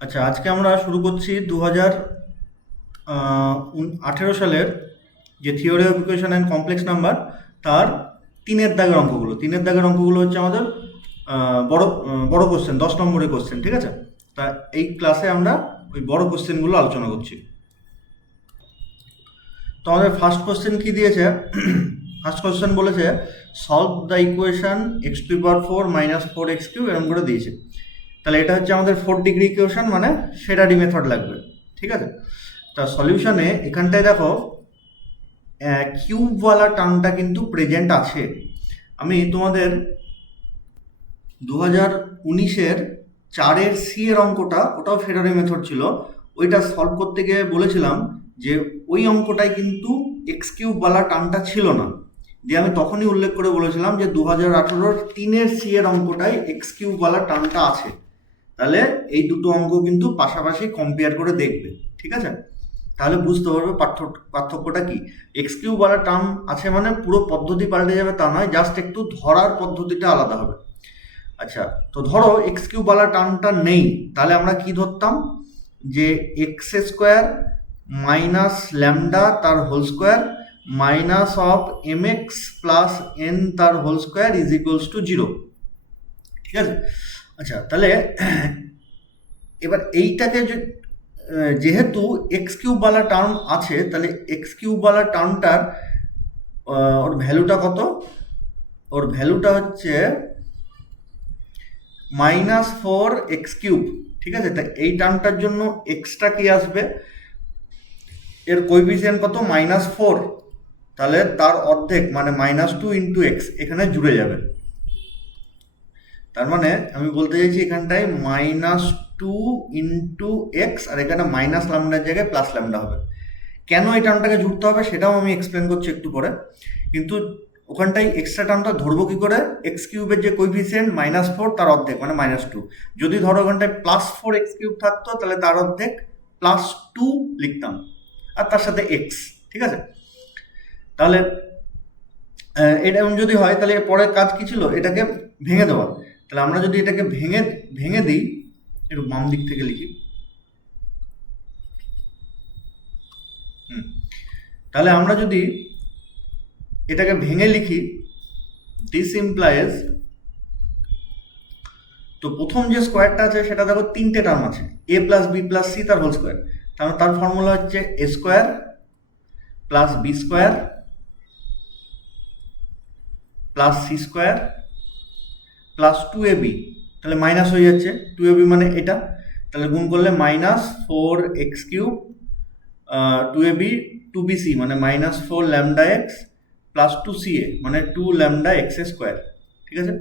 আচ্ছা, আজকে আমরা শুরু করছি 2018 সালের যে theory of equation and complex number তার তিনের দাগের অঙ্কগুলো হচ্ছে আমাদের বড় কোশ্চেন, 10 নম্বরের কোশ্চেন। ঠিক আছে, তা এই ক্লাসে আমরা ওই বড় কোশ্চেনগুলো আলোচনা করছি। তো আমাদের ফার্স্ট কোশ্চেন কি দিয়েছে? ফার্স্ট কোশ্চেন বলেছে solve the equation x⁴ minus 4x³ এরকম করে দিয়েছে। তাহলে এটা হচ্ছে আমাদের 4 ডিগ্রি ইকুয়েশন, মানে শেরাডি মেথড লাগবে। ঠিক আছে, তা সলিউশনে এখানটায় দেখো কিউবওয়ালা টার্মটা কিন্তু প্রেজেন্ট আছে। আমি তোমাদের 2019-এর 4-এর সি এর অঙ্কটা, ওটাও ফেরারি মেথড ছিল, ওইটা সলভ করতে গিয়ে বলেছিলাম যে ওই অঙ্কটায় কিন্তু x³ টার্মটা ছিল না। দিয়ে আমি তখনই উল্লেখ করে বলেছিলাম যে 2018-র 3-এর সি এর অঙ্কটায় x³ টার্মটা আছে। তাহলে এই দুটো অঙ্ক কিন্তু পাশাপাশি কম্পেয়ার করে দেখবে। ঠিক আছে, তাহলে বুঝতে পারবে পার্থক্যটা কি। x³ টার্ম আছে মানে পুরো পদ্ধতি পাল্টে যাবে তা নয়, জাস্ট একটু ধরার পদ্ধতিটা আলাদা হবে। আচ্ছা, তো ধরো x³ টার্মটা নেই, তাহলে আমরা কি ধরতাম যে x² মাইনাস ল্যামডা তার whole square minus of mx plus n তার whole square is equals to 0। ঠিক আছে, আচ্ছা তাহলে এবার এইটাকে যেহেতু x³ টার্ম আছে, তাহলে x³ টার্মটার ওর ভ্যালুটা কত? ওর ভ্যালুটা হচ্ছে -4x³। ঠিক আছে, তাই এই টার্মটার জন্য এক্সট্রা কি আসবে? এর কোএফিসিয়েন্ট কত? -4, তাহলে তার অর্ধেক মানে -2 ইন্টু এক্স এখানে জুড়ে যাবে। তার মানে আমি বলতে চাইছি এখানটায় -2 ইন্টু এক্স, আর এখানে মাইনাস ল্যামডার জায়গায় প্লাস ল্যামডা হবে। কেন এই টার্মটাকে জুড়তে হবে সেটাও আমি এক্সপ্লেন করছি একটু পরে। কিন্তু ওখানটায় এক্সট্রা টার্মটা ধরবো কি করে? x³ যে কোএফিসিয়েন্ট -4 তার অর্ধেক মানে -2। যদি ধরো ওখানটায় +4x³ থাকতো তাহলে তার অর্ধেক +2 লিখতাম, আর তার সাথে এক্স। ঠিক আছে, তাহলে এটা এমন যদি হয় তাহলে পরের কাজ কি ছিল? এটাকে ভেঙে দেওয়া। তাহলে আমরা যদি এটাকে ভেঙে দিই, একটু বাম দিক থেকে লিখি। তাহলে আমরা যদি এটাকে ভেঙে লিখি, দিস ইমপ্লাইজ, তো প্রথম যে স্কোয়ারটা আছে সেটা দেখো তিনটে টার্ম আছে, a plus B plus C তার হোল স্কোয়ার। তাহলে তার ফর্মুলা হচ্ছে a square plus B square plus C square plus 2ab। তাহলে মাইনাস হয়ে যাচ্ছে, 2ab মানে এটা, তাহলে গুণ করলে -4x³ 2ab 2bc মানে -4 ল্যামডা এক্স প্লাস 2ca মানে 2 ল্যামডা এক্স স্কোয়ার। ঠিক আছে,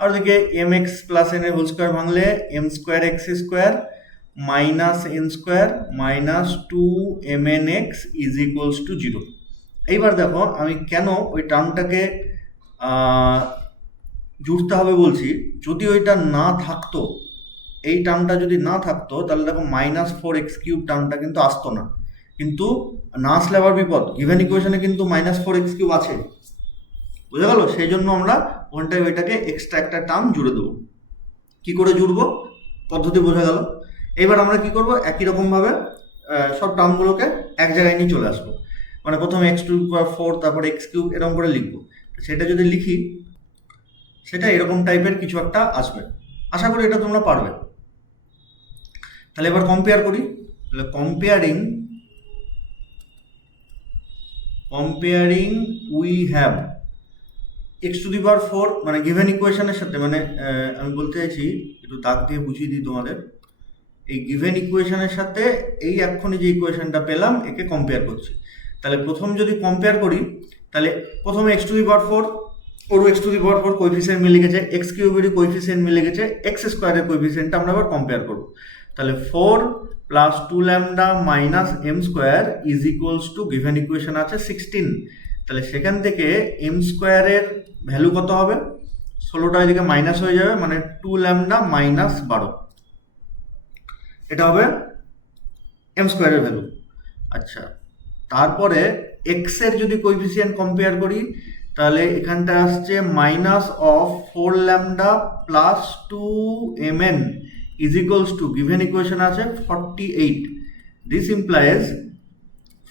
আর ওদিকে mx প্লাস n এর হোল স্কোয়ার ভাঙলে m²x² minus n² minus 2mnx is equals to 0। এইবার দেখো আমি কেন ওই টার্মটাকে জুড়তে হবে বলছি। যদি ওইটা না থাকতো, এই টার্মটা যদি না থাকতো, তাহলে দেখো -4x³ টার্মটা কিন্তু আসতো না। কিন্তু না আসলে আবার বিপদ, গিভেন ইকুয়েশনে কিন্তু -4x³ আছে, বুঝা গেল? সেই জন্য আমরা ওখানটায় ওইটাকে এক্সট্রা একটা টার্ম জুড়ে দেবো। কি করে জুড়বো পদ্ধতি বোঝা গেল। এবার আমরা কি করব, একই রকমভাবে সব টার্মগুলোকে এক জায়গায় নিয়ে চলে আসবো। মানে প্রথমে x⁴, তারপরে x³ এরকম করে লিখবো। সেটা যদি লিখি, সেটা এরকম টাইপের কিছু একটা আসবে। আশা করি এটা তোমরা পারবে। তাহলে এবার কম্পেয়ার করি। তাহলে কম্পেয়ারিং উই হ্যাভ x⁴ মানে গিভেন ইকুয়েশনের সাথে, মানে আমি বলতে চাইছি, একটু দাগ দিয়ে বুঝিয়ে দিই তোমাদের। এই গিভেন ইকুয়েশনের সাথে এই এক্ষুনি যে ইকুয়েশনটা পেলাম একে কম্পেয়ার করছি। তাহলে প্রথম যদি কম্পেয়ার করি, তাহলে প্রথমে x⁴, ওর x⁴ কোএফিসিয়েন্ট মিলে গেছে, x³ কোএফিসিয়েন্ট মিলে গেছে, x² এর কোএফিসিয়েন্টটা আমরা আবার কম্পেয়ার করব। তাহলে 4 plus 2 lambda minus m² is equals two, given equation আছে 16। তাহলে সেখান থেকে m² এর ভ্যালু কত হবে? 16টা এদিকে মাইনাস হয়ে যাবে, মানে 2 ল্যামডা মাইনাস 12, এটা হবে m² এর ভ্যালু। আচ্ছা, তারপরে x এর যদি কোএফিসিয়েন্ট কম্পেয়ার করি, তাহলে এখানটা আসছে -4 lambda plus 2mn is equals to given equation আছে 48. This implies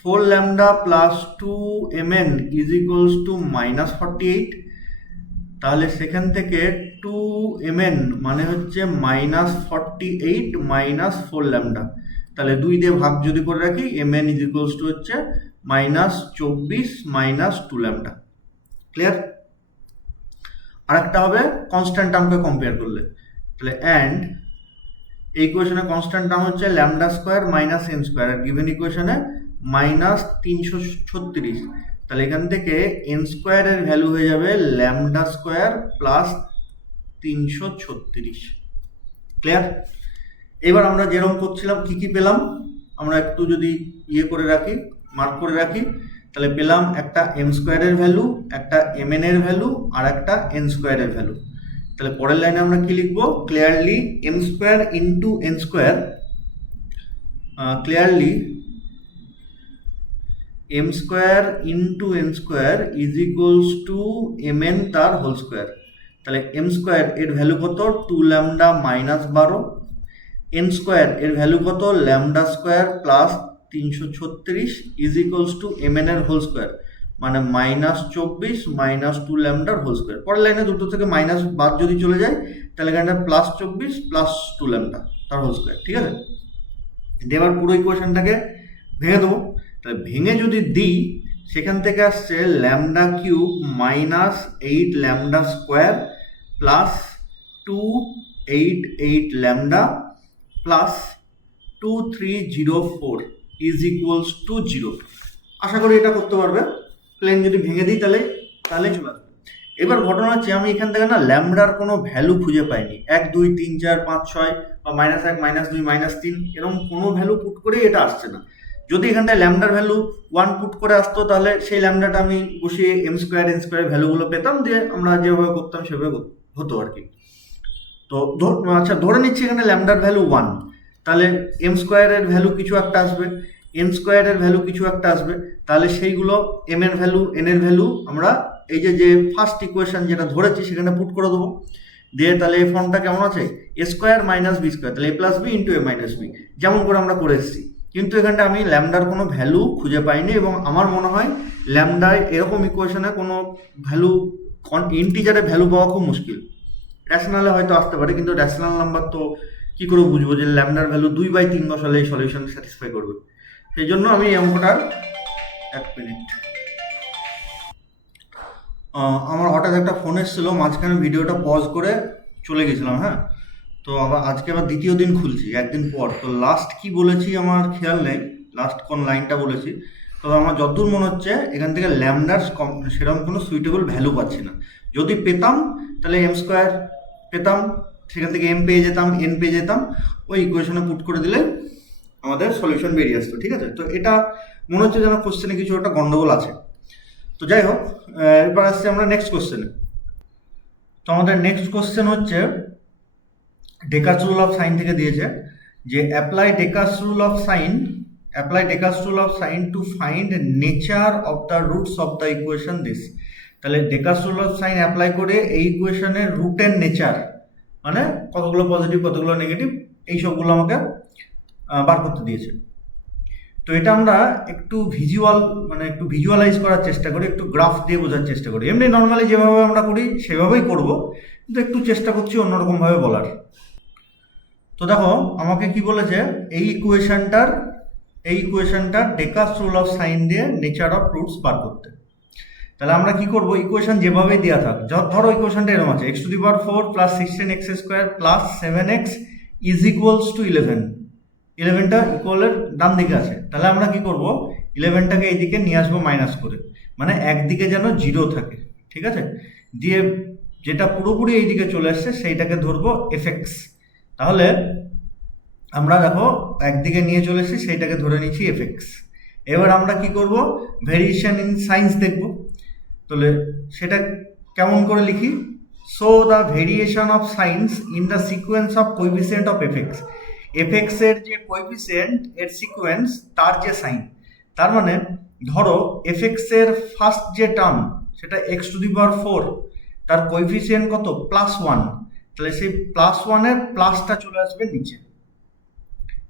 4 lambda plus 2 mn is equals to minus 48. তাহলে সেখান থেকে 2 mn মানে হচ্ছে মাইনাস 48 মাইনাস 4 ল্যামডা। তাহলে 2 দিয়ে ভাগ যদি করে রাখি mn is equals to হচ্ছে মাইনাস 24 মাইনাস 2 ল্যামডা। ক্লিয়ার? আরেকটা হবে কনস্ট্যান্ট টার্মকে কম্পেয়ার করলে, তাহলে অ্যান্ড এই ইকুয়েশনে কনস্ট্যান্ট টার্ম হচ্ছে lambda square minus N square, are given ইকুয়েশনে মাইনাস 336। তাহলে এখান থেকে এন স্কোয়ারের ভ্যালু হয়ে যাবে ল্যামডা স্কোয়ার প্লাস 336। ক্লিয়ার? এবার আমরা যেরকম করছিলাম কি কি পেলাম আমরা একটু যদি করে রাখি, মার্ক করে রাখি, তাহলে পেলাম একটা এম স্কোয়ারের ভ্যালু, একটা এম এন এর ভ্যালু, আর একটা এন স্কোয়ারের ভ্যালু। তাহলে পরের লাইনে আমরা কি লিখবো? Clearly M square into N square, clearly M square into N square is equals to M N তার হোল স্কোয়ার। তাহলে এম স্কোয়ার এর ভ্যালু কত? 2 ল্যামডা মাইনাস 12। এন স্কোয়ার এর ভ্যালু কত? Lambda square plus 336 is equals to M N এর whole square, মানে minus 24 minus 2 ল্যামডার whole square. পরের লাইনে দুটো থেকে মাইনাস বাদ যদি চলে যায় তাহলে এখানটা প্লাস 24 প্লাস 2 ল্যামডা তার হোল স্কোয়ার। ঠিক আছে? এবার পুরো ইকুয়েশনটাকে ভেঙে দেবো। তাহলে ভেঙে যদি দিই সেখান থেকে আসছে lambda cube minus 8 lambda square plus 288 lambda plus 2304 is equals to 0। আশা করি এটা করতে পারবে। প্লেন যদি ভেঙে দিই তাহলে চলে আসবে। এবার ঘটনা হচ্ছে আমি এখান থেকে না ল্যামডার কোনো ভ্যালু খুঁজে পাইনি। 1 2 3 4 5 6 বা -1 -2 -3 এরকম কোনো ভ্যালু পুট করেই এটা আসছে না। যদি এখানটায় ল্যামডার ভ্যালু 1 পুট করে আসতো তাহলে সেই ল্যামডাটা আমি বসিয়ে এম স্কোয়ার এন স্কোয়ারের ভ্যালুগুলো পেতাম, দিয়ে আমরা যেভাবে করতাম সেভাবে হতো আর কি। তো আচ্ছা ধরে নিচ্ছি এখানে ল্যামডার ভ্যালু 1, তাহলে এম স্কোয়ারের ভ্যালু কিছু একটা আসবে, এন স্কোয়ারের ভ্যালু কিছু একটা আসবে। তাহলে সেইগুলো এম এর ভ্যালু এন এর ভ্যালু আমরা এই যে ফার্স্ট ইকুয়েশন যেটা ধরেছি সেখানে পুট করে দেবো। দিয়ে তাহলে এই ফর্মটা কেমন আছে? এ স্কোয়ার মাইনাস বি স্কোয়ার, তাহলে এ প্লাস বি ইন্টু এ মাইনাস বি, যেমন করে আমরা করে এসেছি। কিন্তু এখানটা আমি ল্যামডার কোনো ভ্যালু খুঁজে পাইনি, এবং আমার মনে হয় ল্যামডায় এরকম ইকুয়েশনে কোনো ভ্যালু ইন্টিজারের ভ্যালু পাওয়া খুব মুশকিল। র্যাশনালে হয়তো আসতে পারে, কিন্তু র্যাশনাল নাম্বার তো কী করে বুঝবো যে ল্যামডার ভ্যালু 2/3 বসালে এই সলিউশন স্যাটিসফাই করবে? সেই জন্য আমি এই অঙ্কটার 1 মিনিট, আমার হঠাৎ একটা ফোন এসেছিলো, মাঝখানে ভিডিওটা পজ করে চলে গেছিলাম। হ্যাঁ, তো আজকে আবার দ্বিতীয় দিন খুলছি, একদিন পর। তো লাস্ট কি বলেছি আমার খেয়াল নেই, লাস্ট কোন লাইনটা বলেছি। তবে আমার যতদূর মনে হচ্ছে এখান থেকে ল্যামডার সেরকম কোনো সুইটেবল ভ্যালু পাচ্ছি না। যদি পেতাম তাহলে এম স্কোয়ার পেতাম, সেখান থেকে এম পেয়ে যেতাম, এন পেয়ে যেতাম, ওই ইকুয়েশনে পুট করে দিলে আমাদের সলিউশন বেরিয়ে আসতো। ঠিক আছে? তো এটা মনে হচ্ছে যেন কোশ্চেনে কিছু একটা গন্ডগোল আছে। তো যাই হোক, এবার আসছি আমরা নেক্সট কোশ্চেনে। তো আমাদের নেক্সট কোশ্চেন হচ্ছে ডেকার্স রুল অফ সাইন থেকে দিয়েছে যে apply Descartes rule of sign to find nature of the roots of the equation this. তাহলে Descartes rule of sign apply করে এই ইকুয়েশনের রুটের নেচার, মানে কতগুলো পজিটিভ কতগুলো নেগেটিভ, এই সবগুলো আমাকে বার করতে দিয়েছে। তো এটা আমরা একটু ভিজুয়ালাইজ করার চেষ্টা করি, একটু গ্রাফ দিয়ে বোঝার চেষ্টা করি। এমনি নর্মালি যেভাবে আমরা করি সেভাবেই করব, কিন্তু একটু চেষ্টা করছি অন্যরকমভাবে বলার। তো দেখো আমাকে কি বলেছে, এই ইকুয়েশনটার ডেকার্স রুল অফ সাইন দিয়ে নেচার অফ রুটস বার করতে। তাহলে আমরা কি করব, ইকুয়েশন যেভাবে দেওয়া থাক, ধরো ইকুয়েশনটা এরকম আছে x⁴ plus 16x² plus 7x is equals two 11। 11টা ইকুয়ালের ডান দিকে আছে। তাহলে আমরা কি করব, 11টাকে এইদিকে নিয়ে আসবো মাইনাস করে, মানে একদিকে যেন 0 থাকে। ঠিক আছে? দিয়ে যেটা পুরোপুরি এইদিকে চলে আসছে সেইটাকে ধরবো fx। তাহলে আমরা দেখো একদিকে নিয়ে চলে এসেছি, সেইটাকে ধরে নিচ্ছি fx। এবার আমরা কি করব, ভেরিয়েশন ইন সাইন্স দেখব। তাহলে সেটা কেমন করে লিখি, so the variation of science in the sequence of coefficient of fx। fx এর যে কোএফিসিয়েন্ট এর সিকোয়েন্স তার যে সাইন, তার মানে ধরো fx এর ফার্স্ট যে টার্ম সেটা x⁴, তার কোএফিসিয়েন্ট কত? +1। তাহলে সেই +1 প্লাসটা চলে আসবে নিচে,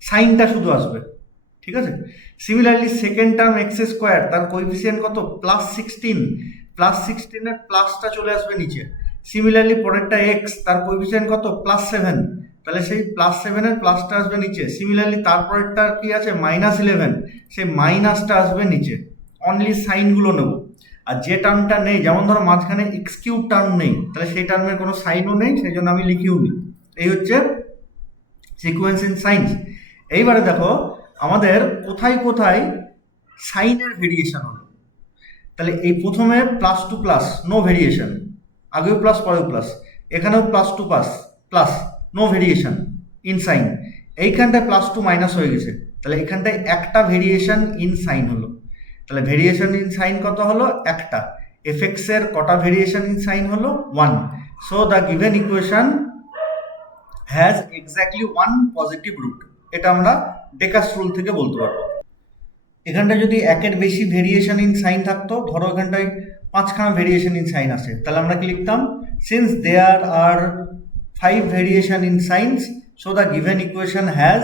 সাইনটা শুধু আসবে, ঠিক আছে। সিমিলারলি সেকেন্ড টার্ম x² তার কোএফিসিয়েন্ট কত +16, +16 প্লাসটা চলে আসবে নিচে। সিমিলারলি পরেরটা x, তার কোএফিসিয়েন্ট কত +7, তাহলে সেই +7 প্লাসটা আসবে নিচে। সিমিলারলি তারপরেরটা কি আছে -11, সেই মাইনাসটা আসবে নিচে। অনলি সাইনগুলো নেব, আর যে টার্মটা নেই, যেমন ধরো মাঝখানে x³ টার্ম নেই, তাহলে সেই টার্মের কোনো সাইনও নেই, সেই জন্য আমি লিখিও নি। এই হচ্ছে সিকোয়েন্স ইন সাইন্স। এইবারে দেখো আমাদের কোথায় কোথায় সাইনের ভেরিয়েশন হলো। তাহলে এই প্রথমে +2 প্লাস, নো ভেরিয়েশন, আগেও প্লাস পরেও প্লাস, এখানেও +2 plus, no variation in sign. এইখানটায় +2 মাইনাস হয়ে গেছে, তাহলে এখানটায় একটা ভেরিয়েশন ইন সাইন হলো। তাহলে ভেরিয়েশন ইন সাইন কত হলো, একটা। এফএক্স এর কটা ভেরিয়েশন ইন সাইন হলো, 1। So the given equation has exactly 1 positive root. এটা আমরা ডেকাস রুল থেকে বলতে পারবো। এখানটায় যদি একের বেশি ভেরিয়েশন ইন সাইন থাকতো, ধরো এখানটায় 5খানা ভেরিয়েশন ইন সাইন আছে, তাহলে আমরা কি লিখতাম, since there are 5 variation in signs, so the given equation has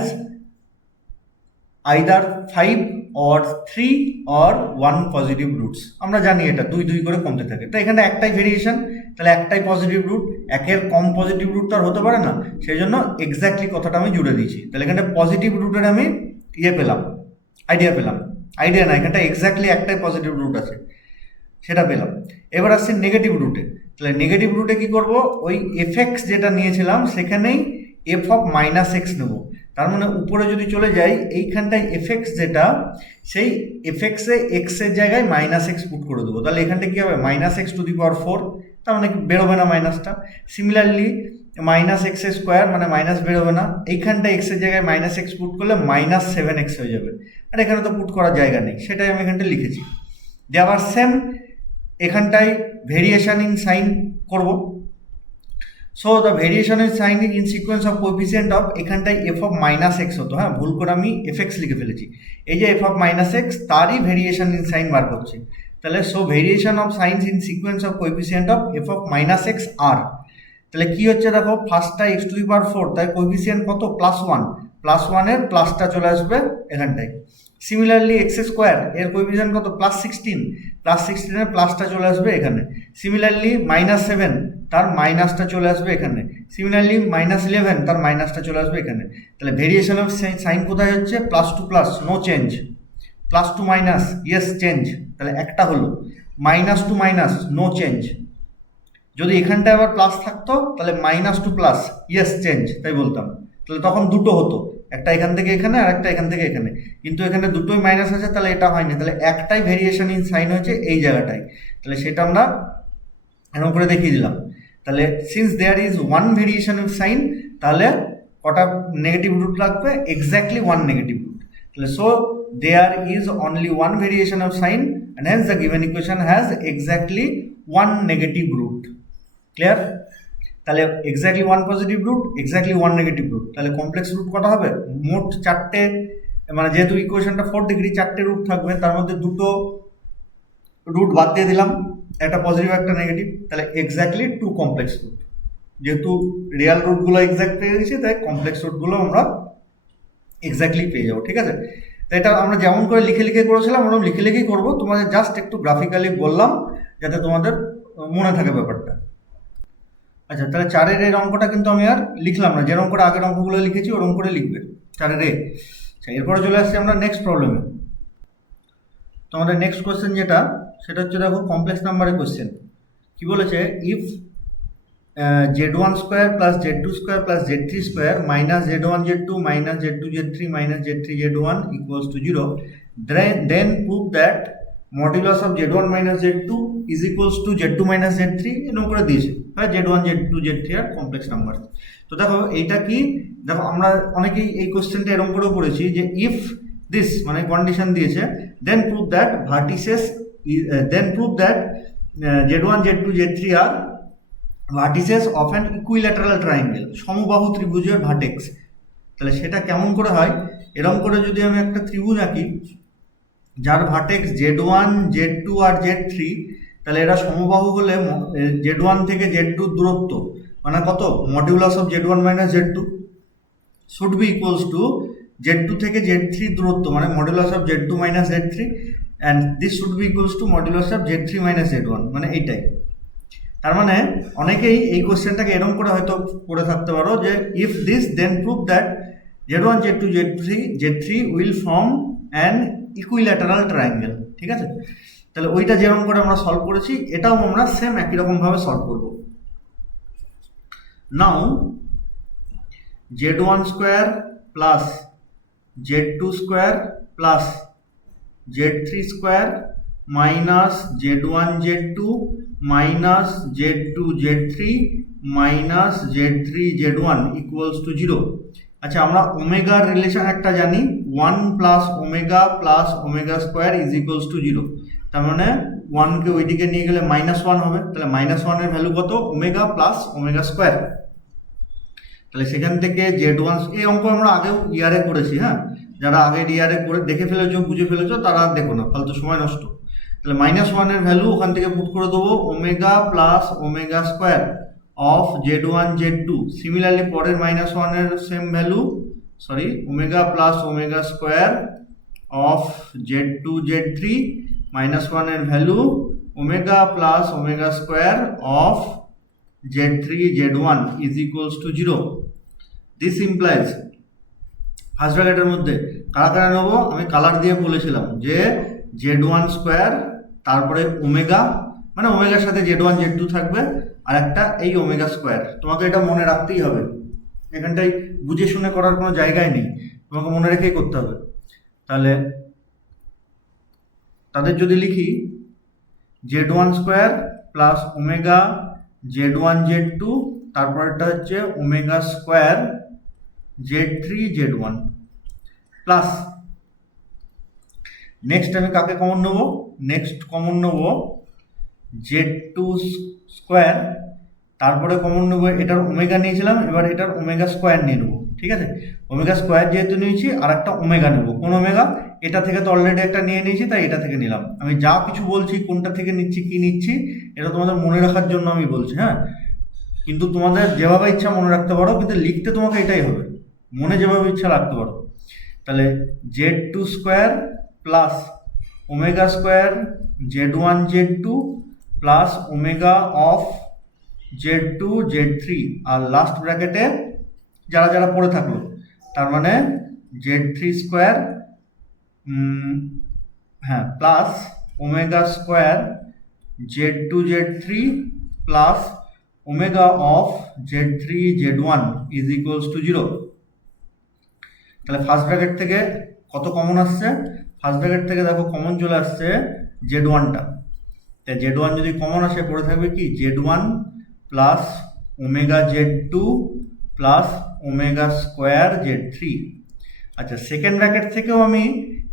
either 5 or 3 or 1 positive roots. আমরা জানি এটা 2 করে কমতে থাকে, তো এখানে একটাই ভেরিয়েশন, তাহলে একটাই পজিটিভ রুট, একের কম পজিটিভ রুট তো আর হতে পারে না, সেই জন্য এক্স্যাক্টলি কথাটা আমি জুড়ে দিয়েছি। তাহলে এখানে পজিটিভ রুটের আমি পেলাম, আইডিয়া না, এখানটা এক্স্যাক্টলি একটাই পজিটিভ রুট আছে, সেটা পেলাম। এবার আসছে নেগেটিভ রুটে। তাহলে নেগেটিভ রুটে কি করব, ওই এফএক্স যেটা নিয়েছিলাম সেখানেই f(-x) নেব। তার মানে উপরে যদি চলে যাই, এইখানটায় এফএক্স যেটা, সেই এফএক্সে এক্স এর জায়গায় -x পুট করে দেবো। তাহলে এখানটা কি হবে, -x⁴, তার মানে বেরোবে না মাইনাসটা। সিমিলারলি -x² মানে মাইনাস বেরোবে না, এইখানটা x এর জায়গায় -x পুট করলে -7x হয়ে যাবে, আর এখানে তো পুট করার জায়গা নেই, সেটাই আমি এখানটা লিখেছি। যে আবার সেম এখানটায় ভেরিয়েশন ইন সাইন করব। So the variation in sign in sequence of coefficient of, এখানটায় f(-x) হতো, হ্যাঁ ভুল করে আমি fx লিখে ফেলেছি। এই যে f(-x) তারই ভেরিয়েশন ইন সাইন বার করছি। তাহলে so variation of science in sequence of coefficient of f(-x) আর, তাহলে কি হচ্ছে দেখো, ফার্স্টটা x⁴, তাই কোএফিসিয়েন্ট কত +1, +1 এর প্লাসটা চলে আসবে এখানটায়। সিমিলারলি x² এর কোএফিসিয়েন্ট কত +16, +16 এর প্লাসটা চলে আসবে এখানে। সিমিলারলি -7 তার মাইনাসটা চলে আসবে এখানে। সিমিলারলি -11 তার মাইনাসটা চলে আসবে এখানে। তাহলে ভেরিয়েশন অফ সাইন কোথায় হচ্ছে, +2 plus, no change, +2 minus, yes change, তাহলে একটা হলো। -2 মাইনাস, নো চেঞ্জ। যদি এখানটায় আবার প্লাস থাকতো তাহলে -2 প্লাস, ইয়েস চেঞ্জ, তাই বলতাম। তাহলে তখন দুটো হতো, একটা এখান থেকে এখানে আর একটা এখান থেকে এখানে, কিন্তু এখানে দুটোই মাইনাস আছে, তাহলে এটা হয়নি, তাহলে একটাই ভেরিয়েশন ইন সাইন হয়েছে এই জায়গাটায়। তাহলে সেটা আমরা এরকম করে দেখিয়ে দিলাম। তাহলে since there is 1 variation of sign, তাহলে কটা নেগেটিভ রুট লাগবে, এক্স্যাক্টলি 1 নেগেটিভ রুট। তাহলে so there is only 1 variation of sign and hence the given equation has exactly 1 negative root. Clear? তাহলে exactly 1 positive root, exactly 1 negative root, তাহলে complex root কটা হবে, মোট 4টে, মানে যেহেতু ইকুয়েশনটা 4 ডিগ্রি, 4টে রুট থাকবে, তার মধ্যে দুটো রুট বাদ দিয়ে দিলাম, একটা পজিটিভ একটা নেগেটিভ, তাহলে এক্স্যাক্টলি 2 কমপ্লেক্স রুট। যেহেতু রিয়াল রুটগুলো এক্স্যাক্ট পেয়ে গেছি, তাই কমপ্লেক্স রুটগুলো আমরা এক্স্যাক্টলি পেয়ে যাবো, ঠিক আছে। তো এটা আমরা যেমন করে লিখে করেছিলাম ওরকম লিখেই করবো, তোমাদের জাস্ট একটু গ্রাফিক্যালি বললাম যাতে তোমাদের মনে থাকে ব্যাপারটা। আচ্ছা, তাহলে 4-এর এই অঙ্কটা কিন্তু আমি আর লিখলাম না, যেরকম করে আগের অঙ্কগুলো লিখেছি ওরকম করে লিখবে 4-এর। আচ্ছা, এরপরে চলে আসছি আমরা নেক্সট প্রবলেমে। তোমাদের নেক্সট কোয়েশ্চেন যেটা, সেটা হচ্ছে দেখো কমপ্লেক্স নাম্বারের কোয়েশ্চেন। কি বলেছে, if z1² + z2² + z3² - z1 z2 - z2 z3 - z3 z1 = 0, then prove that modulus of z1 - z2 = z2 - z3, এরকম করে দিয়েছে, হ্যাঁ z1 z2 z3 আর কমপ্লেক্স নাম্বার। তো দেখো এইটা কি, দেখো আমরা অনেকেই এই কোশ্চেনটা এরকম করেও পড়েছি যে ইফ দিস মানে কন্ডিশন দিয়েছে, then prove that vertices, then prove that z1 z2 z3 আর vertices of an equilateral triangle, সমবাহু ত্রিভুজের ভার্টেক্স। তাহলে সেটা কেমন করে হয়, এরকম করে যদি আমি একটা ত্রিভুজ আঁকি যার ভার্টেক্স z1 z2 আর z3, তাহলে এরা সমবাহু হলে z1 থেকে z2 দূরত্ব মানে কত, modulus of Z one minus Z two should be equals to Z two থেকে জেড থ্রি দূরত্ব, মানে modulus of Z two minus Z three, and this should be equals to modulus of Z three minus Z one, মানে এইটাই। তার মানে অনেকেই এই কোশ্চেনটাকে এরকম করে হয়তো পড়ে থাকতে পারো যে if this then prove that Z one Z two Z three will form an equilateral triangle, ঠিক আছে। তাহলে ওইটা যেরকম করে আমরা সলভ করেছি এটাও আমরা সেম একই রকমভাবে সলভ করবো। নাও z1 square plus z2 square plus z3 square minus z1 z2 minus z2 z3 minus z3 z1 equals to 0। আচ্ছা, আমরা ওমেগার রিলেশন একটা জানি, 1 plus omega square is equals to 0। তার মানে 1কে ওইদিকে নিয়ে গেলে -1 হবে, তাহলে -1 এর ভ্যালু কত, ওমেগা প্লাস ওমেগা স্কোয়ার। তাহলে সেখান থেকে z1, এই অঙ্ক আমরা আগেও ইয়ারে করেছি, হ্যাঁ, যারা আগের ইয়ারে করে দেখে ফেলেছো বুঝে ফেলেছো তারা দেখো না, ফালতু সময় নষ্ট। তাহলে -1 এর ভ্যালু ওখান থেকে পুট করে দেবো, omega plus omega square of z1 z2। Similarly পরের -1 এর same value, sorry, omega plus omega square of z2 z3, -1 এর value omega plus omega square of z3 z1 is equals to 0। This implies, first ব্র্যাকেটের মধ্যে কারা কারা নেবো আমি colour দিয়ে বলেছিলাম যে z1 স্কোয়ার, তারপরে ওমেগা, মানে ওমেগার সাথে z1 z2 থাকবে, আর একটা এই ওমেগা স্কোয়ার। তোমাকে এটা মনে রাখতেই হবে, এখানটায় বুঝে শুনে করার কোনো জায়গায় নেই, তোমাকে মনে রেখেই করতে হবে। তাহলে তাদের যদি লিখি z1 square plus omega z1 z2, তারপরটা হচ্ছে omega square z3 z1 plus, next আমি কাকে কমন নেবো, নেক্সট কমন নেবো z2 স্কোয়ার, তারপরে কমন নেবো এটার ওমেগা নিয়েছিলাম, এবার এটার ওমেগা স্কোয়ার নিয়ে নেবো, ঠিক আছে। ওমেগা স্কোয়ার যেহেতু নিয়েছি আর একটা ওমেগা নেবো, কোন ওমেগা, এটা থেকে তো অলরেডি একটা নিয়ে নিয়েছি তাই এটা থেকে নিলাম। আমি যা কিছু বলছি কোনটা থেকে নিচ্ছি কি নিচ্ছি এটা তোমাদের মনে রাখার জন্য আমি বলছি, হ্যাঁ, কিন্তু তোমাদের যেভাবে ইচ্ছা মনে রাখতে পারো, কিন্তু লিখতে তোমাকে এটাই হবে, মনে যেভাবে ইচ্ছা রাখতে পারো। তাহলে z2 square plus omega square z1 z2 plus omega of z2 z3, আর লাস্ট ব্র্যাকেটে যারা যারা পড়ে থাকলো, তার মানে z3 স্কোয়ার, হ্যাঁ, plus omega square z2 z3 plus omega of z3 z1 is equals to 0। তাহলে ফার্স্ট ব্র্যাকেট থেকে কত কমন আসছে, ফার্স্ট ব্র্যাকেট থেকে দেখো কমন চলে আসছে z1টা, তাই z1 যদি কমন আসে পড়ে থাকবে কি z1 plus omega z2 plus omega square z3। আচ্ছা, সেকেন্ড ব্র্যাকেট থেকেও আমি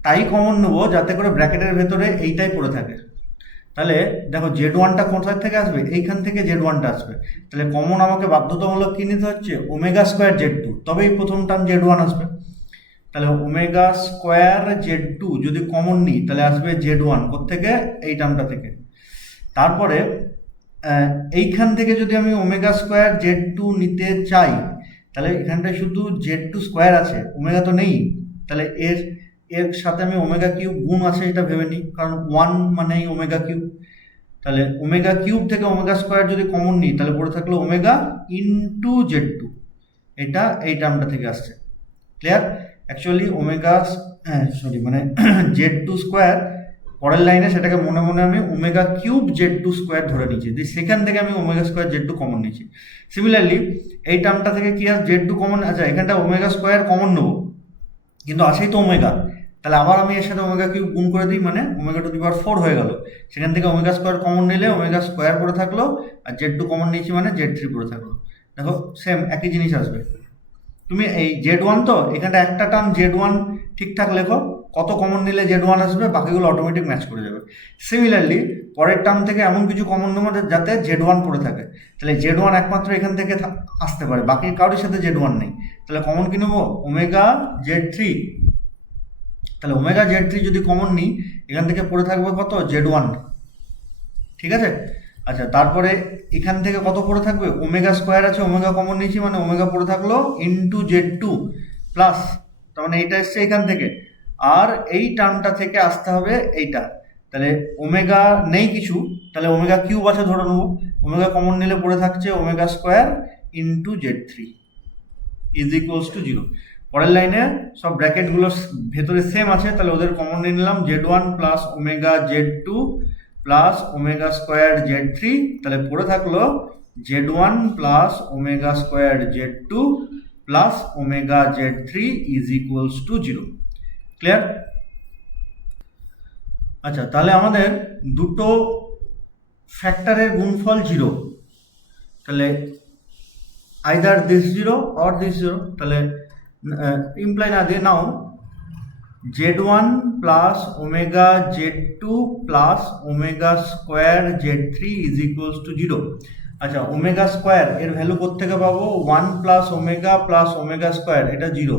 তাই কমন নেবো যাতে করে ব্র্যাকেটের ভেতরে এইটাই পড়ে থাকে। তাহলে দেখো z1টা কোথায় থেকে আসবে, এইখান থেকে z1টা আসবে, তাহলে কমন আমাকে বাধ্যতামূলক কি নিতে হচ্ছে, ওমেগা স্কোয়ার z2, তবেই প্রথম টার্ম z1 আসবে। তাহলে ওমেগা স্কোয়ার z2 যদি কমন নিই তাহলে আসবে z1 কোত্থেকে, এই টার্মটা থেকে। তারপরে এইখান থেকে যদি আমি ওমেগা স্কোয়ার z2 নিতে চাই তাহলে এখানটায় শুধু z2 স্কোয়ার আছে, ওমেগা তো নেই, তাহলে এর সাথে আমি ওমেগা কিউব গুণ আছে এটা ভেবে নিই, কারণ 1 মানেই ওমেগা কিউব। তাহলে ওমেগা কিউব থেকে ওমেগা স্কোয়ার যদি কমন নিই তাহলে পড়ে থাকলো ওমেগা ইনটু z2, এটা এই টার্মটা থেকে আসছে। ক্লিয়ার? অ্যাকচুয়ালি ওমেগা, সরি, মানে z2 স্কোয়ার পরের লাইনে সেটাকে মনে মনে আমি ওমেগা কিউব z2 স্কোয়ার ধরে নিয়েছি, সেখান থেকে আমি ওমেগা স্কোয়ার z2 কমন নিয়েছি। সিমিলারলি এই টার্মটা থেকে কি আছে, z2 কমন, আচ্ছা এখানটা ওমেগা স্কোয়ার কমন নেবো, কিন্তু আছেই তো ওমেগা, তাহলে আবার আমি এর সাথে ওমেগা কিউব গুণ করে দিই, মানে ওমেগা টু দি পাওয়ার 4 হয়ে গেল। সেখান থেকে ওমেগা স্কোয়ার কমন নিলে ওমেগা স্কোয়ার পড়ে থাকলো, আর z2 কমন নিয়েছি মানে z3 পড়ে থাকলো। দেখো সেম একই জিনিস আসবে। তুমি এই z1 তো এখানটা একটা টার্ম z1 ঠিকঠাক লেখো, কত কমন নিলে z1 আসবে, বাকিগুলো অটোমেটিক ম্যাচ করে যাবে। সিমিলারলি পরের টার্ম থেকে এমন কিছু কমন নেবো যাতে z1 পড়ে থাকে, তাহলে z1 একমাত্র এখান থেকে আসতে পারে, বাকি কারোর সাথে z1 নেই, তাহলে কমন কি নেবো, ওমেগা z3। তাহলে ওমেগা z3 যদি কমন নিই এখান থেকে পড়ে থাকবে কত, z1, ঠিক আছে। আচ্ছা, তারপরে এখান থেকে কত পড়ে থাকবে, ওমেগা স্কোয়ার আছে, ওমেগা কমন নিয়েছি মানে ওমেগা পড়ে থাকলো ইন্টু Z2 প্লাস, তার মানে এইটা এসছে এখান থেকে, আর এই টার্মটা থেকে আসতে হবে এইটা, তাহলে ওমেগা নেই কিছু, তাহলে ওমেগা কিউব আছে ধরে নেবো, ওমেগা কমন নিলে পড়ে থাকছে omega square into Z3 is equals to 0। পরের লাইনে সব ব্র্যাকেটগুলো ভেতরে সেম আছে, তাহলে ওদের কমন নিয়ে নিলাম, Z1 plus omega Z2 plus omega square Z3, তাহলে পড়ে থাকলো Z1 plus omega square Z2 plus omega Z3 is equals to 0। Clear? আচ্ছা, তাহলে আমাদের দুটো ফ্যাক্টরের গুণফল 0, তাহলে আইদার দিস 0 অর দিস 0, তাহলে ইমপ্লাই না দিয়ে নাও Z1 plus omega Z2 plus omega square Z3 is equals to 0। আচ্ছা, ওমেগা স্কোয়ার এর ভ্যালু কোত্থেকে পাবো, 1 প্লাস ওমেগা স্কোয়ার, এটা 0,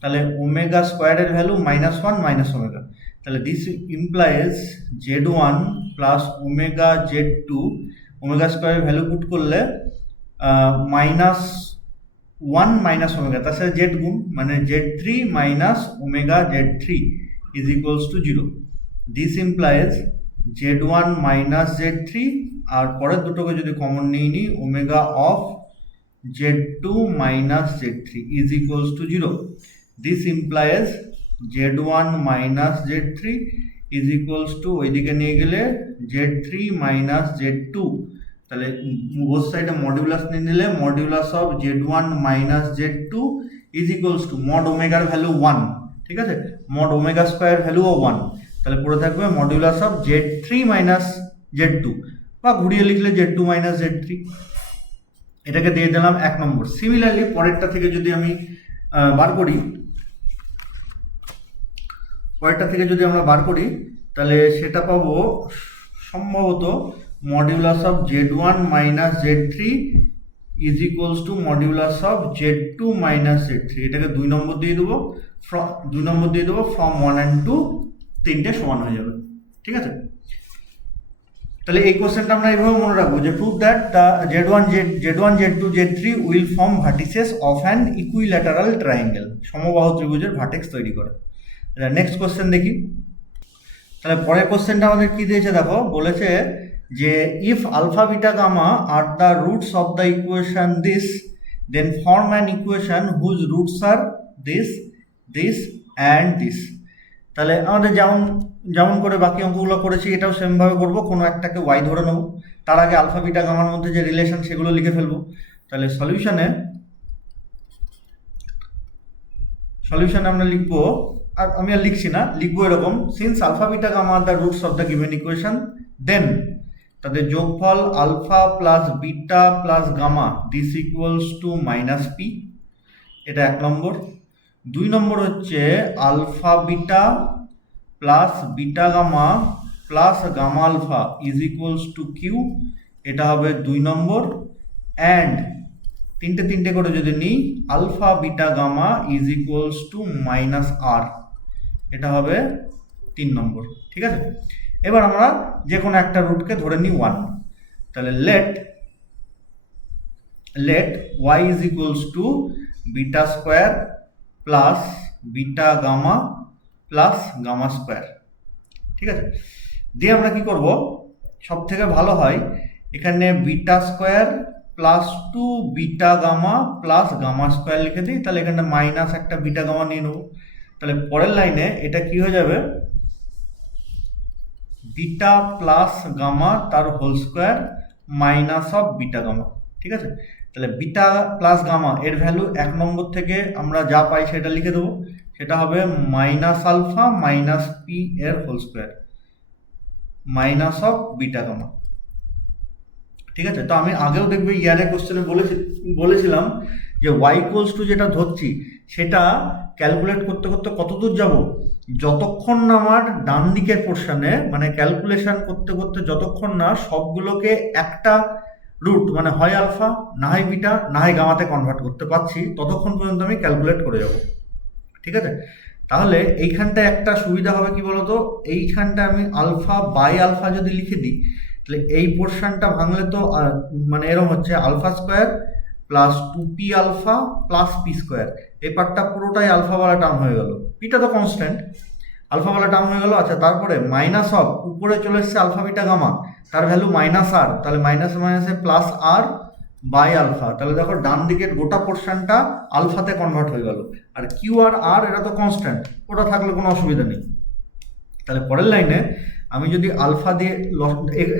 তাহলে ওমেগা স্কোয়ারের ভ্যালু -1 মাইনাস ওমেগা, তাহলে this implies Z1 plus omega Z2, omega স্কোয়ারের ভ্যালু পুট করলে -1 মাইনাস ওমেগা, তার সাথে জেড গুণ, মানে Z3 minus omega Z3 is equals to 0। This implies Z1 minus Z3, আর পরের দুটোকে যদি কমন নিয়ে নিই, omega of Z2 minus Z3 is equals to 0। This implies Z1 minus Z3 is equals two, ওইদিকে নিয়ে গেলে Z3 মাইনাস Z2, তাহলে both সাইডে মডিউলাস নিয়ে নিলে modulus of Z1 minus Z2 is equals to mod ওমেগার ভ্যালু 1, ঠিক আছে, মড ওমেগা স্কোয়ার ভ্যালুও 1, তাহলে পড়ে থাকবে modulus of Z3 minus Z2, বা ঘুরিয়ে লিখলে Z2 মাইনাস Z3, এটাকে দিয়ে দিলাম 1 নম্বর। সিমিলারলি পরেরটা থেকে যদি আমি বার করি, তাহলে সেটা পাবো সম্ভবত modulus of Z1 minus Z3 is equals to modulus of Z2 minus Z3, এটাকে 2 নম্বর দিয়ে দেবো, ফ্রম 1 and 2, তিনটে সমান হয়ে যাবে, ঠিক আছে। তাহলে এই কোশ্চেনটা আমরা এইভাবে মনে রাখবো যে prove that the Z1 Z2 Z3 will form vertices of an equilateral triangle, সমবাহু ত্রিভুজের ভার্টেক্স তৈরি করে। নেক্সট কোশ্চেন দেখি। তাহলে পরের কোশ্চেনটা আমাদের কি দিয়েছে দেখো, বলেছে যে if alpha beta gamma are the roots of the equation this, then form an equation whose roots are this and this. তাহলে আমাদের যেমন করে বাকি অঙ্কগুলো করেছি, এটাও সেমভাবে করবো, কোনো একটাকে ওয়াই ধরে নেবো, তার আগে আলফা বিটা গামার মধ্যে যে রিলেশন সেগুলো লিখে ফেলবো। তাহলে সলিউশনে আমরা লিখবো, আর আমি আর লিখছি না, লিখবো এরকম, since alpha beta gamma are the roots of the given equation, then তাদের যোগফল alpha plus beta plus gamma this equals to minus P, এটা 1 নম্বর। 2 নম্বর হচ্ছে alpha beta plus beta gamma plus gamma alpha is equals to Q, এটা হবে 2 number. And তিনটে করে যদি নিই, alpha beta gamma is equals to minus R, এটা হবে 3 নম্বর, ঠিক আছে। এবার আমরা যে কোনো একটা রুটকে ধরে নিই 1, তাহলে let y is equals to beta square plus beta gamma plus gamma square, ঠিক আছে। দিয়ে আমরা কি করব, সব থেকে ভালো হয় এখানে beta square plus 2 beta gamma plus gamma square লিখে দিই, তাহলে এখানে মাইনাস একটা বিটা গামা নিয়ে নেবো। তাহলে পরের লাইনে এটা কি হয়ে যাবে, বিটা প্লাস গামা তার whole square minus of beta gamma, ঠিক আছে। তাহলে বিটা প্লাস গামা এর ভ্যালু 1 নম্বর থেকে আমরা যা পাই সেটা লিখে দেবো, সেটা হবে মাইনাস আলফা মাইনাস পি এর whole square minus of beta gamma, ঠিক আছে। তো আমি আগেও দেখবে ইয়ারে কোশ্চেনে বলেছিলাম যে y ইকুয়ালস টু যেটা ধরছি সেটা ক্যালকুলেট করতে করতে কত দূর যাব, যতক্ষণ না আমার ডান দিকের পোর্শনে, মানে ক্যালকুলেশন করতে করতে যতক্ষণ না সবগুলোকে একটা রুট, মানে হয় আলফা না হয় বিটা না হয় গামাতে কনভার্ট করতে পারছি, ততক্ষণ পর্যন্ত আমি ক্যালকুলেট করে যাব, ঠিক আছে। তাহলে এইখানটা একটা সুবিধা হবে কি বলতো, এইখানটা আমি আলফা বাই আলফা যদি লিখে দিই, তাহলে এই পোর্শনটা ভাঙলে তো মানে এরকম হচ্ছে alpha square plus 2p alpha plus P square, এই পার্টটা পুরোটাই আলফাওয়ালা টার্ম হয়ে গেল, পিটা তো কনস্ট্যান্ট, আলফাওয়ালা টার্ম হয়ে গেল। আচ্ছা, তারপরে মাইনাস অফ উপরে চলে এসছে আলফা বিটা গামা, তার ভ্যালু মাইনাস আর, তাহলে মাইনাস মাইনাসে প্লাস আর বাই আলফা, তাহলে দেখো ডান দিকের গোটা পোর্শনটা আলফাতে কনভার্ট হয়ে গেল। আর কিউ আর আর এটা তো কনস্ট্যান্ট, ওটা থাকলে কোনো অসুবিধা নেই। তাহলে পরের লাইনে আমি যদি আলফা দিয়ে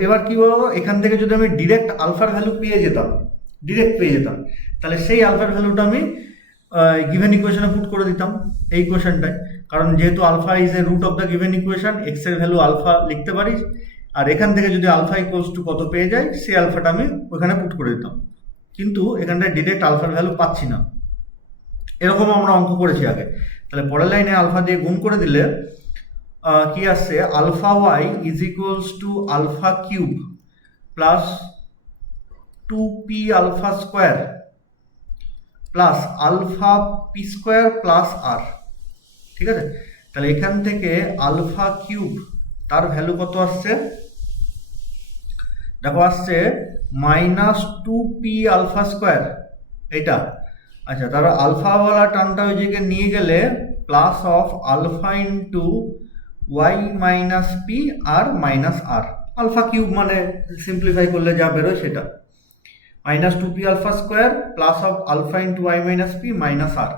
এবার কি বলবো, এখান থেকে যদি আমি ডিরেক্ট আলফার ভ্যালু পেয়ে যেতাম, তাহলে সেই আলফার ভ্যালুটা আমি গিভেন ইকুয়েশনে পুট করে দিতাম এই ইকুয়েশনটায়, কারণ যেহেতু alpha is a root of the given equation, X এর ভ্যালু আলফা লিখতে পারি, আর এখান থেকে যদি আলফা ইকুয়ালস টু কত পেয়ে যাই সেই আলফাটা আমি ওখানে পুট করে দিতাম। কিন্তু এখানটায় ডিরেক্ট আলফার ভ্যালু পাচ্ছি না, এরকম আমরা অঙ্ক করেছি আগে। তাহলে পরের লাইনে আলফা দিয়ে গুণ করে দিলে কি আসছে, alpha Y is equals to alpha cube plus 2p alpha square plus alpha P square plus R. ঠিক আছে, তাহলে এখান থেকে আলফা কিউব তার ভ্যালু কত আসছে, দেখো আসছে মাইনাস 2p আলফা স্কোয়ার এইটা। আচ্ছা, তারপর আলফাওয়ালা টার্মটা ওই দিকে নিয়ে গেলে plus of alpha into Y minus P আর মাইনাস আর, আলফা কিউব মানে সিম্পলিফাই করলে যা বেরোয় সেটা, minus 2p alpha square plus of alpha into Y minus P minus R.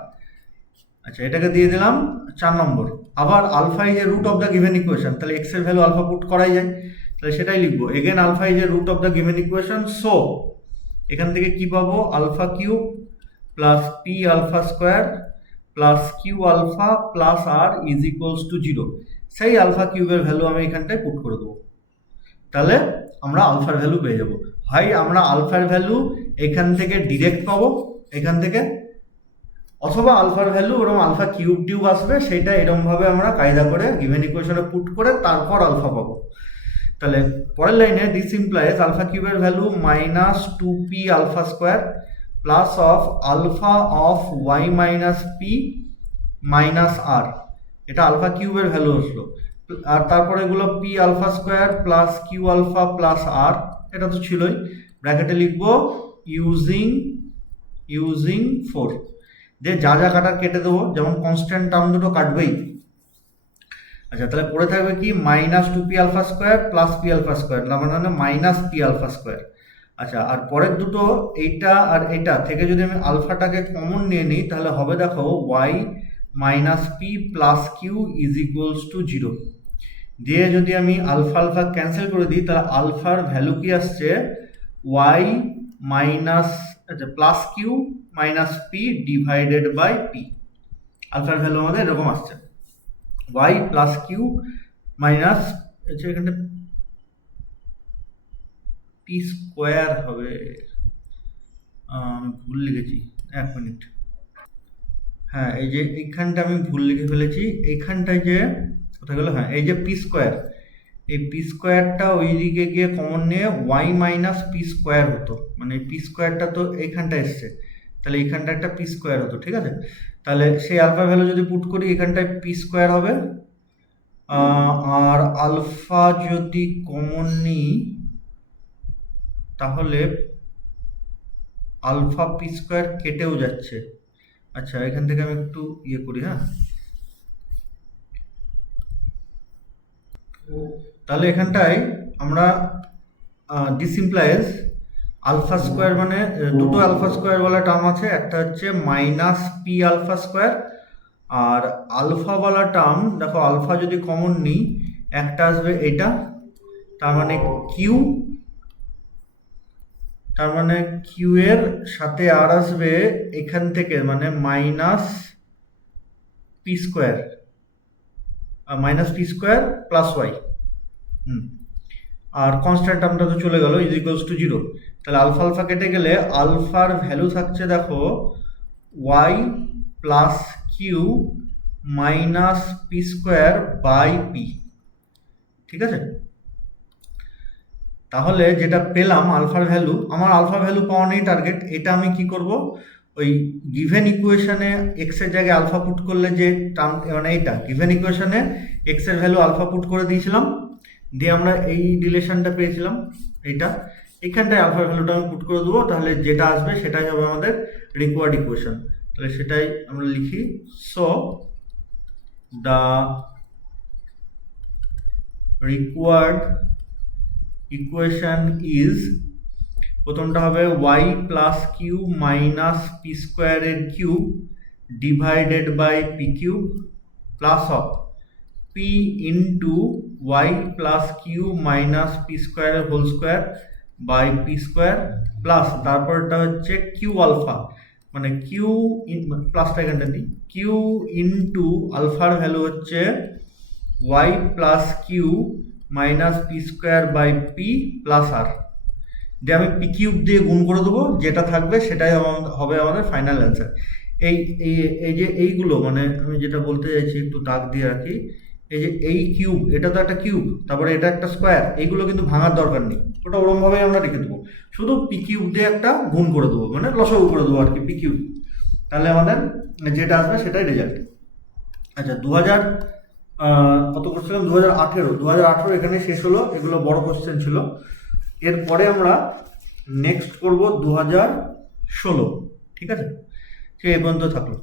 আচ্ছা, এটাকে দিয়ে দিলাম 4 নম্বর। আবার alpha is a root of the given equation, তাহলে এক্স এর ভ্যালু আলফা পুট করাই যায়, তাহলে সেটাই লিখবো। Again alpha is a root of the given equation, so এখান থেকে কি পাবো, alpha cube plus P alpha square plus Q alpha plus R is equals to 0। সেই আলফা কিউবের ভ্যালু আমি এখানটায় পুট করে দেবো, তাহলে আমরা আলফার ভ্যালু পেয়ে যাবো। হয় আমরা আলফার ভ্যালু এখান থেকে ডিরেক্ট পাবো এখান থেকে, অথবা আলফার ভ্যালু ওরকম আলফা কিউব টিউব আসবে, সেটা এরকমভাবে আমরা কায়দা করে গিভেন ইকুয়েশনে পুট করে তারপর আলফা পাবো। তাহলে পরের লাইনে দিস ইমপ্লাইজ আলফা কিউবের value minus 2p alpha square plus of alpha of Y minus P minus R, এটা আলফা কিউবের ভ্যালু আসলো। আর তারপরে এগুলো P alpha square plus Q alpha plus R, এটা তো ছিলই, ব্র্যাকেটে লিখবো ইউজিং 4, দিয়ে যা যা কাটার কেটে দেবো, যেমন কনস্ট্যান্ট টার্ম দুটো কাটবেই। আচ্ছা, তাহলে পড়ে থাকবে কি minus 2p alpha square plus P alpha square, না মানে মাইনাস পি আলফা স্কোয়ার। আচ্ছা, আর পরের দুটো এইটা আর এটা থেকে যদি আমি আলফাটাকে কমন নিয়ে নিই তাহলে হবে দেখো Y minus P plus Q is equals to 0, দিয়ে যদি আমি আলফা আলফা ক্যান্সেল করে দিই তাহলে আলফার ভ্যালু কি আসছে, ওয়াই মাইনাস আচ্ছা plus Q minus P divided by P, আলফার ভ্যালু আমাদের এরকম আসছে ওয়াই প্লাস কিউ মাইনাস, আচ্ছা এখানে পি স্কোয়ার হবে, আমি ভুল লিখেছি, 1 মিনিট, হ্যাঁ এই যে এইখানটা আমি ভুল লিখে ফেলেছি, এইখানটায় যে কোথায় গেল, হ্যাঁ এই যে পি স্কোয়ার, এই পি স্কোয়ারটা ওই দিকে গিয়ে কমন নিয়ে ওয়াই মাইনাস পি স্কোয়ার হতো, মানে পি স্কোয়ারটা তো এইখানটা এসছে, তাহলে এইখানটা একটা পি স্কোয়ার হতো। ঠিক আছে, তাহলে সেই আলফা ভ্যালু যদি পুট করি এখানটায় পি স্কোয়ার হবে, আর আলফা যদি কমন নিই তাহলে আলফা পি স্কোয়ার কেটেও যাচ্ছে। আচ্ছা, এখান থেকে আমি একটু ইয়ে করি, হ্যাঁ তাহলে এখানটায় আমরা দিস ইমপ্লাইজ আলফা স্কোয়ার, মানে দুটো আলফা স্কোয়ারওয়ালা টার্ম আছে, একটা হচ্ছে মাইনাস পি আলফা স্কোয়ার, আর আলফাওয়ালা টার্ম দেখো আলফা যদি কমন নিই একটা আসবে এটা, তার মানে কিউ, তার মানে কিউ এর সাথে আর আসবে এখান থেকে মানে minus P square plus Y, আর কনস্ট্যান্ট টার্মটা তো চলে গেল ইজ ইকুয়ালস টু 0, তাহলে আলফা আলফা কেটে গেলে আলফার ভ্যালু থাকছে দেখো Y plus Q minus P square by P. ঠিক আছে, তাহলে যেটা পেলাম আলফার ভ্যালু, আমার আলফা ভ্যালু পাওয়া নেই টার্গেট, এটা আমি কি করব, ওই গিভেন ইকুয়েশনে এক্স এর জায়গায় আলফা পুট করলে যে টার্ম, মানে এইটা গিভেন ইকুয়েশনে এক্স এর ভ্যালু আলফা পুট করে দিয়েছিলাম, দিয়ে আমরা এই রিলেশনটা পেয়েছিলাম, এইটা এইখানটায় আলফার ভ্যালুটা আমি পুট করে দেবো, তাহলে যেটা আসবে সেটাই হবে আমাদের রিকোয়ার্ড ইকুয়েশন। তাহলে সেটাই আমরা লিখি। So the required equation is, প্রথমটা হবে Y plus Q minus P স্কোয়ারের cube divided by P cube plus of P into Y plus Q minus P স্কোয়ারের whole square by P square plus তারপরটা হচ্ছে কিউ আলফা, মানে Q প্লাসটা এখানটা দিই, কিউ ইন্টু আলফার ভ্যালু হচ্ছে Y plus Q minus P square by P plus R, দিয়ে আমি পি কিউব দিয়ে গুণ করে দেবো, যেটা থাকবে সেটাই হবে আমাদের ফাইনাল অ্যান্সার। এই এই এই যে এইগুলো, মানে আমি যেটা বলতে চাইছি একটু দাগ দিয়ে রাখি, এই যে এই কিউব, এটা তো একটা কিউব, তারপরে এটা একটা স্কোয়ার, এইগুলো কিন্তু ভাঙার দরকার নেই, ওটা ওরমভাবেই আমরা রেখে দেবো, শুধু পি কিউব দিয়ে একটা গুণ করে দেবো, মানে লসাগু করে দেবো আর কি পি কিউব, তাহলে আমাদের যেটা আসবে সেটাই রেজাল্ট। আচ্ছা, কত করছিলাম, 2018 এখানে শেষ হলো, এগুলো বড় কোশ্চেন ছিল। এরপরে আমরা নেক্সট করব 2016। ঠিক আছে, সে এই পর্যন্ত থাকলো।